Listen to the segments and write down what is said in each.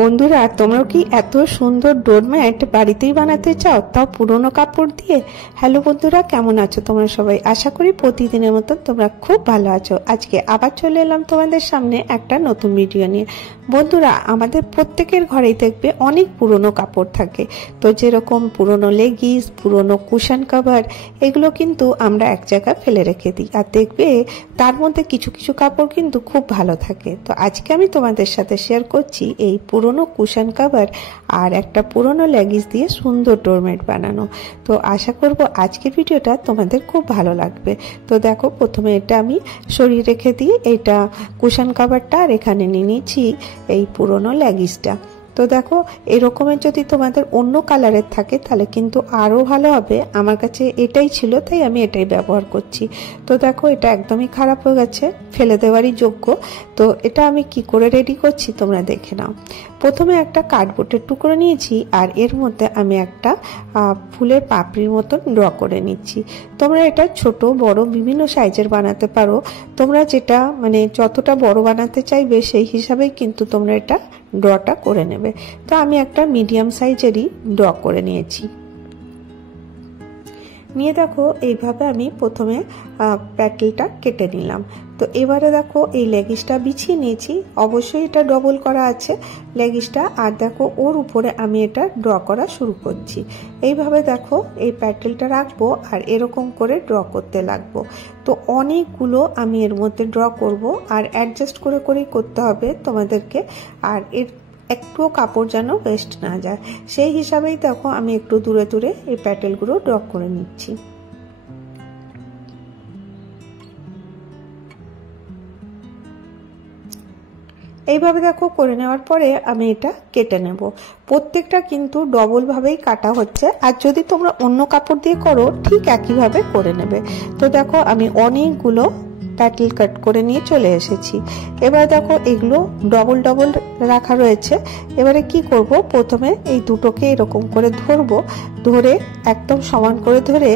বন্ধুরা, তোমরা কি এত সুন্দর ডোরম্যাট বাড়িতেই বানাতে চাও, তাও পুরনো কাপড় দিয়ে? হ্যালো বন্ধুরা, কেমন আছো তোমরা সবাই? আশা করি প্রতিদিনের মতন তোমরা খুব ভালো আছো। আজকে আবার চলে এলাম তোমাদের সামনে একটা নতুন ভিডিও নিয়ে। বন্ধুরা, আমাদের প্রত্যেকের ঘরেই দেখবে অনেক পুরনো কাপড় থাকে। তো যেরকম পুরনো লেগিস, পুরনো কুশন কভার, এগুলো কিন্তু আমরা এক জায়গায় ফেলে রেখে দিই, আর দেখবে তার মধ্যে কিছু কিছু কাপড় কিন্তু খুব ভালো থাকে। তো আজকে আমি তোমাদের সাথে শেয়ার করছি এই পুরনো কুশন কভার আর একটা পুরনো লেগিস দিয়ে সুন্দর ডোরম্যাট বানানো। তো আশা করব আজকের ভিডিওটা তোমাদের খুব ভালো লাগবে। তো দেখো, প্রথমে এটা আমি সরিয়ে রেখে দিয়ে এইটা কুশন কভারটা, আর এখানে নিয়ে নিয়েছি এই পুরনো লেগিসটা। তো দেখো, এরকমের যদি তোমাদের অন্য কালারের থাকে তাহলে কিন্তু আরও ভালো হবে। আমার কাছে এটাই ছিল, তাই আমি এটাই ব্যবহার করছি। তো দেখো, এটা একদমই খারাপ হয়ে গেছে, ফেলে দেওয়ারই যোগ্য। তো এটা আমি কি করে রেডি করছি তোমরা দেখে নাও। প্রথমে একটা কার্ডবোর্ডের টুকরো নিয়েছি, আর এর মধ্যে আমি একটা ফুলের পাপড়ির মতন ড্র করে নিচ্ছি। তোমরা এটা ছোট বড় বিভিন্ন সাইজের বানাতে পারো। তোমরা যেটা যতটা বড় বানাতে চাইবে সেই হিসাবেই কিন্তু তোমরা এটা ড্রটা করে নেবে। তো আমি একটা মিডিয়াম সাইজেরই ড্র করে নিয়েছি। নিয়ে দেখো, এইভাবে আমি প্রথমে প্যাটেলটা কেটে নিলাম। তো এবারে দেখো, এই লেগিসটা বিছিয়ে নিয়েছি। অবশ্যই এটা ডবল করা আছে লেগিসটা। আর দেখো, ওর উপরে আমি এটা ড্র করা শুরু করছি। এইভাবে দেখো, এই প্যাটেলটা রাখবো আর এরকম করে ড্র করতে লাগবো। তো অনেকগুলো আমি এর মধ্যে ড্র করব, আর অ্যাডজাস্ট করে করেই করতে হবে তোমাদেরকে। আর এর একটুও কাপড় যেন ওয়েস্ট না যায়, সেই হিসাবেই দেখো আমি একটু দূরে দূরে এই প্যাটেলগুলো ড্র করে নিচ্ছি। এইভাবে দেখো করে নেওয়ার পরে আমি এটা কেটে নেব। প্রত্যেকটা কিন্তু ডবল ভাবেই কাটা হচ্ছে, আর যদি তোমরা অন্য কাপড় দিয়ে করো ঠিক একইভাবে করে নেবে। তো দেখো, আমি অনেকগুলো প্যাটেল কাট করে নিয়ে চলে এসেছি। এবার দেখো, এগুলো ডবল ডবল রাখা রয়েছে। এবারে কি করব, প্রথমে এই দুটোকে এরকম করে ধরবো, ধরে একদম সমান করে ধরে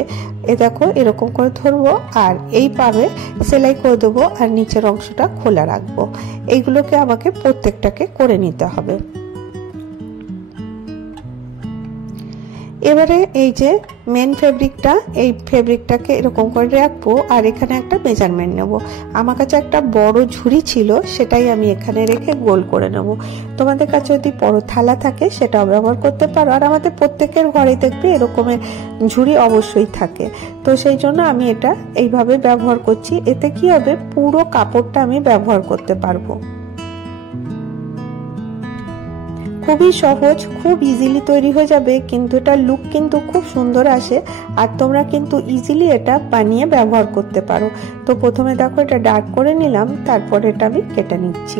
দেখো এরকম করে ধরবো, আর এইভাবে সেলাই করে দেবো, আর নিচের অংশটা খোলা রাখবো। এইগুলোকে আমাকে প্রত্যেকটাকে করে নিতে হবে। এবারে এই যে মেন ফেব্রিকটা, এই ফেব্রিকটাকে এরকম করে রাখবো, আর এখানে একটা মেজারমেন্ট নেব। আমার কাছে একটা বড় ঝুড়ি ছিল, সেটাই আমি এখানে রেখে গোল করে নেব। তোমাদের কাছে যদি বড় থালা থাকে সেটাও ব্যবহার করতে পারো, আর আমাদের প্রত্যেকের ঘরে দেখবে এরকমের ঝুড়ি অবশ্যই থাকে। তো সেই জন্য আমি এটা এইভাবে ব্যবহার করছি। এতে কি হবে, পুরো কাপড়টা আমি ব্যবহার করতে পারবো। খুবই সহজ, খুব ইজিলি তৈরি হয়ে যাবে, কিন্তু এটার লুক কিন্তু খুব সুন্দর আসে, আর তোমরা কিন্তু ইজিলি এটা বানিয়ে ব্যবহার করতে পারো। তো প্রথমে দেখো, এটা ডার্ক করে নিলাম, তারপর এটা আমি কেটে নিচ্ছি।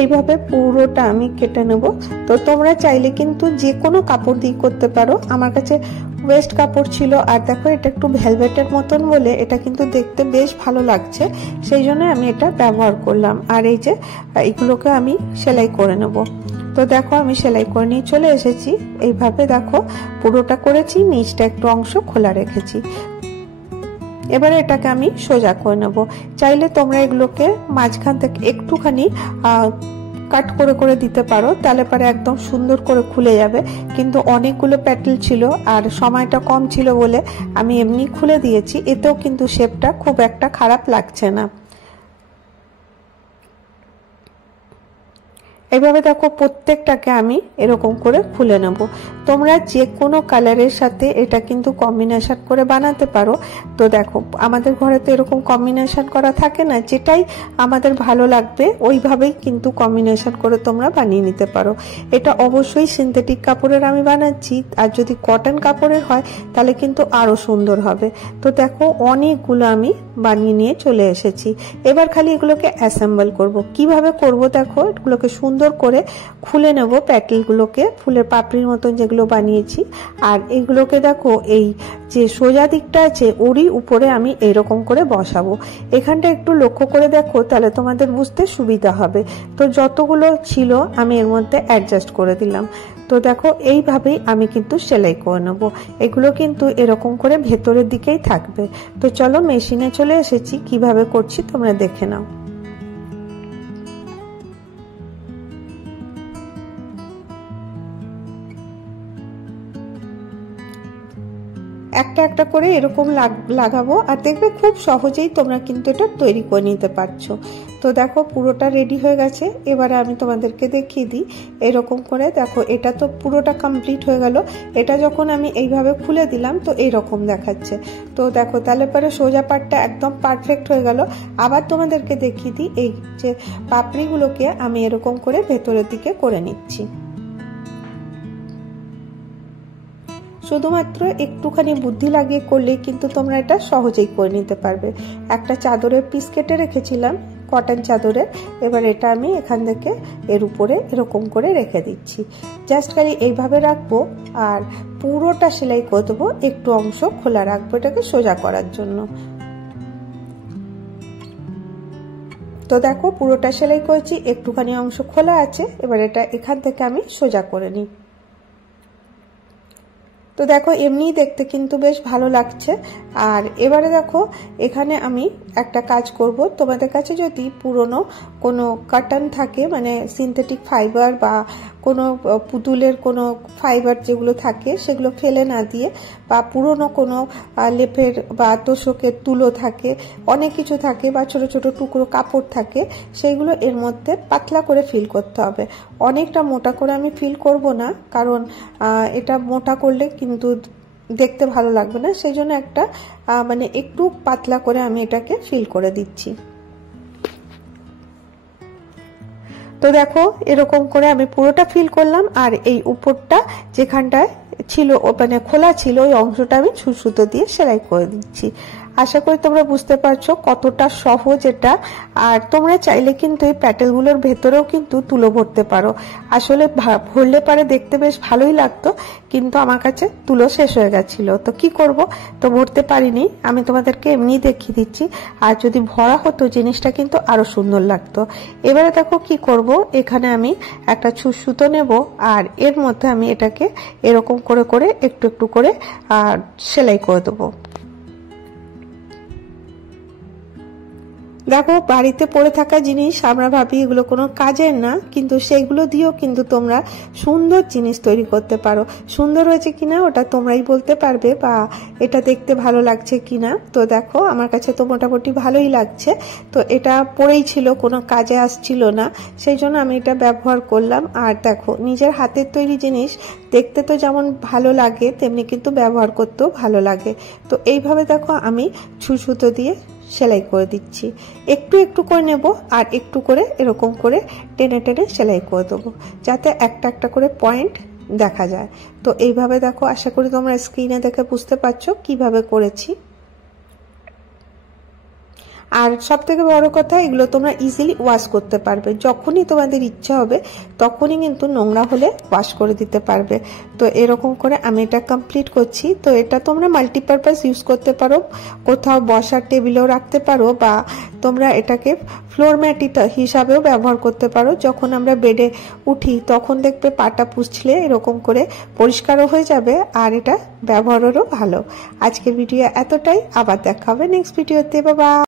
এইভাবে পুরোটা আমি কেটে নেব। তো তোমরা চাইলে কিন্তু যে কোনো কাপড় দিয়ে করতে পারো। আমার কাছে ওয়েস্ট কাপড় ছিল, আর দেখো এটা একটু ভেলভেটের মতন বলে এটা কিন্তু দেখতে বেশ ভালো লাগছে, সেই জন্য আমি এটা ব্যবহার করলাম। আর এই যে এইগুলোকে আমি সেলাই করে নেব। তো দেখো, আমি সেলাই করে নিয়ে চলে এসেছি। এইভাবে দেখো পুরোটা করেছি, নিচটা একটু অংশ খোলা রেখেছি। এবারে এটাকে আমি সোজা করে নেব। চাইলে তোমরা এগুলোকে মাঝখান থেকে একটুখানি কাট করে করে দিতে পারো, তাহলে পরে একদম সুন্দর করে খুলে যাবে। কিন্তু অনেকগুলো প্যাটেল ছিল আর সময়টা কম ছিল বলে আমি এমনি খুলে দিয়েছি, এতেও কিন্তু শেপটা খুব একটা খারাপ লাগছে না। এইভাবে দেখো, প্রত্যেকটাকে আমি এরকম করে খুলে নেব। তোমরা যে কোনো কালারের সাথে এটা কিন্তু কম্বিনেশন করে বানাতে পারো। তো দেখো, আমাদের ঘরে তো এরকম কম্বিনেশন করা থাকে না, যেটাই আমাদের ভালো লাগবে ওইভাবেই কিন্তু কম্বিনেশন করে তোমরা বানিয়ে নিতে পারো। এটা অবশ্যই সিনথেটিক কাপড়ের আমি বানাচ্ছি, আর যদি কটন কাপড়ের হয় তাহলে কিন্তু আরো সুন্দর হবে। তো দেখো, অনেকগুলো আমি বানিয়ে নিয়ে চলে এসেছি। এবার খালি এগুলোকে অ্যাসেম্বল করব। কিভাবে করব দেখো, এগুলোকে সুন্দর করে খুলে নেব, প্যাটেলগুলোকে ফুলের পাপড়ির মতন যেগুলো বানিয়েছি। আর এগুলোকে দেখো, এই যে সোজা দিকটা আছে ওরই উপরে আমি এরকম করে বসাবো। এখানটা একটু লক্ষ্য করে দেখো, তাহলে তোমাদের বুঝতে সুবিধা হবে। তো যতগুলো ছিল আমি এর মধ্যে অ্যাডজাস্ট করে দিলাম। তো দেখো এইভাবেই আমি কিন্তু সেলাই করে নেবো। এগুলো কিন্তু এরকম করে ভেতরের দিকেই থাকবে। তো চলো মেশিনে চলে এসেছি, কিভাবে করছি তোমরা দেখে নাও। একটা একটা করে এরকম লাগাবো আর দেখবে খুব সহজেই তোমরা কিন্তু এটা তৈরি করে নিতে পারছো। তো দেখো পুরোটা রেডি হয়ে গেছে। এবারে আমি তোমাদেরকে দেখিয়ে দিই। এরকম করে দেখো, এটা তো পুরোটা কমপ্লিট হয়ে গেল। এটা যখন আমি এইভাবে খুলে দিলাম তো এইরকম দেখাচ্ছে। তো দেখো তাহলে পরে সোজা পাটটা একদম পারফেক্ট হয়ে গেল। আবার তোমাদেরকে দেখিয়ে দিই, এই যে পাপড়িগুলোকে আমি এরকম করে ভেতরের দিকে করে নিচ্ছি। শুধুমাত্র একটুখানি বুদ্ধি লাগিয়ে করলেই কিন্তু তোমরা এটা সহজেই করে নিতে পারবে। একটা চাদরের পিস কেটে রেখেছিলাম, কটন চাদরের। এবার এটা আমি এখান থেকে এর উপরে এরকম করে রেখে দিচ্ছি। জাস্ট খালি এইভাবে রাখবো আর পুরোটা সেলাই করে দেবো, একটু অংশ খোলা রাখবো এটাকে সোজা করার জন্য। তো দেখো পুরোটা সেলাই করেছি, একটুখানি অংশ খোলা আছে। এবার এটা এখান থেকে আমি সোজা করে নিই। তো দেখো এমনিই দেখতে কিন্তু বেশ ভালো লাগছে। আর এবারে দেখো এখানে আমি একটা কাজ করব। তোমাদের কাছে যদি পুরনো কোনো কটন থাকে, মানে সিনথেটিক ফাইবার বা কোনো পুতুলের কোনো ফাইবার যেগুলো থাকে সেগুলো ফেলে না দিয়ে, বা পুরনো কোনো লেপের বা তোষকের তুলো থাকে, অনেক কিছু থাকে, বা ছোট ছোট টুকরো কাপড় থাকে, সেইগুলো এর মধ্যে পাতলা করে ফিল করতে হবে। অনেকটা মোটা করে আমি ফিল করব না, কারণ এটা মোটা করলে কিন্তু দেখতে ভালো লাগবে না। সেই জন্য একটা মানে একটু পাতলা করে আমি এটাকে ফিল করে দিচ্ছি। তো দেখো এরকম করে আমি পুরোটা ফিল করলাম। আর এই উপরটা যেখানটায় ছিল মানে খোলা ছিল, ওই অংশটা আমি সুতো দিয়ে সেলাই করে দিচ্ছি। আশা করি তোমরা বুঝতে পারছো কতটা সহজ এটা। আর তোমরা চাইলে কিন্তু এই প্যাটেলগুলোর ভেতরেও কিন্তু তুলো ভরতে পারো। আসলে ভরলে পারে দেখতে বেশ ভালোই লাগতো, কিন্তু আমার কাছে তুলো শেষ হয়ে গেছিল, তো কি করব, তো ভরতে পারিনি। আমি তোমাদেরকে এমনি দেখিয়ে দিচ্ছি। আর যদি ভরা হতো জিনিসটা কিন্তু আরো সুন্দর লাগতো। এবারে দেখো কি করব, এখানে আমি একটা সুতো নেব আর এর মধ্যে আমি এটাকে এরকম করে করে একটু একটু করে সেলাই করে দেবো। দেখো বাড়িতে পড়ে থাকা জিনিস আমরা ভাবি এগুলো কোনো কাজের না, কিন্তু সেইগুলো দিয়েও কিন্তু তোমরা সুন্দর জিনিস তৈরি করতে পারো। সুন্দর হয়েছে কিনা ওটা তোমরাই বলতে পারবে, বা এটা দেখতে ভালো লাগছে কিনা। তো দেখো আমার কাছে তো মোটামুটি ভালোই লাগছে। তো এটা পড়েই ছিল, কোনো কাজে আসছিল না, সেই জন্য আমি এটা ব্যবহার করলাম। আর দেখো নিজের হাতের তৈরি জিনিস দেখতে তো যেমন ভালো লাগে, তেমনি কিন্তু ব্যবহার করতেও ভালো লাগে। তো এইভাবে দেখো আমি সুতো দিয়ে সেলাই করে দিচ্ছি। একটু একটু করে নেব আর একটু করে এরকম করে টেনে টেনে সেলাই করে দেবো, যাতে একটা একটা করে পয়েন্ট দেখা যায়। তো এইভাবে দেখো, আশা করি তোমরা স্ক্রিনে দেখে বুঝতে পারছো কিভাবে করেছি। আর সব থেকে বড় কথা, এগুলো তোমরা ইজিলি ওয়াশ করতে পারবে। যখনই তোমাদের ইচ্ছা হবে তখনই কিন্তু নোংরা হলে ওয়াশ করে দিতে পারবে। তো এরকম করে আমি এটা কমপ্লিট করছি। তো এটা তোমরা মাল্টিপারপাস ইউজ করতে পারো, কোথাও বসার টেবিলেও রাখতে পারো, বা তোমরা এটাকে ফ্লোর ম্যাট হিসাবেও ব্যবহার করতে পারো। যখন আমরা বেডে উঠি তখন দেখবে পাটা পুছলে এরকম করে পরিষ্কারও হয়ে যাবে, আর এটা ব্যবহারেরও ভালো। আজকের ভিডিও এতটাই, আবার দেখা হবে নেক্সট ভিডিওতে। বাবা।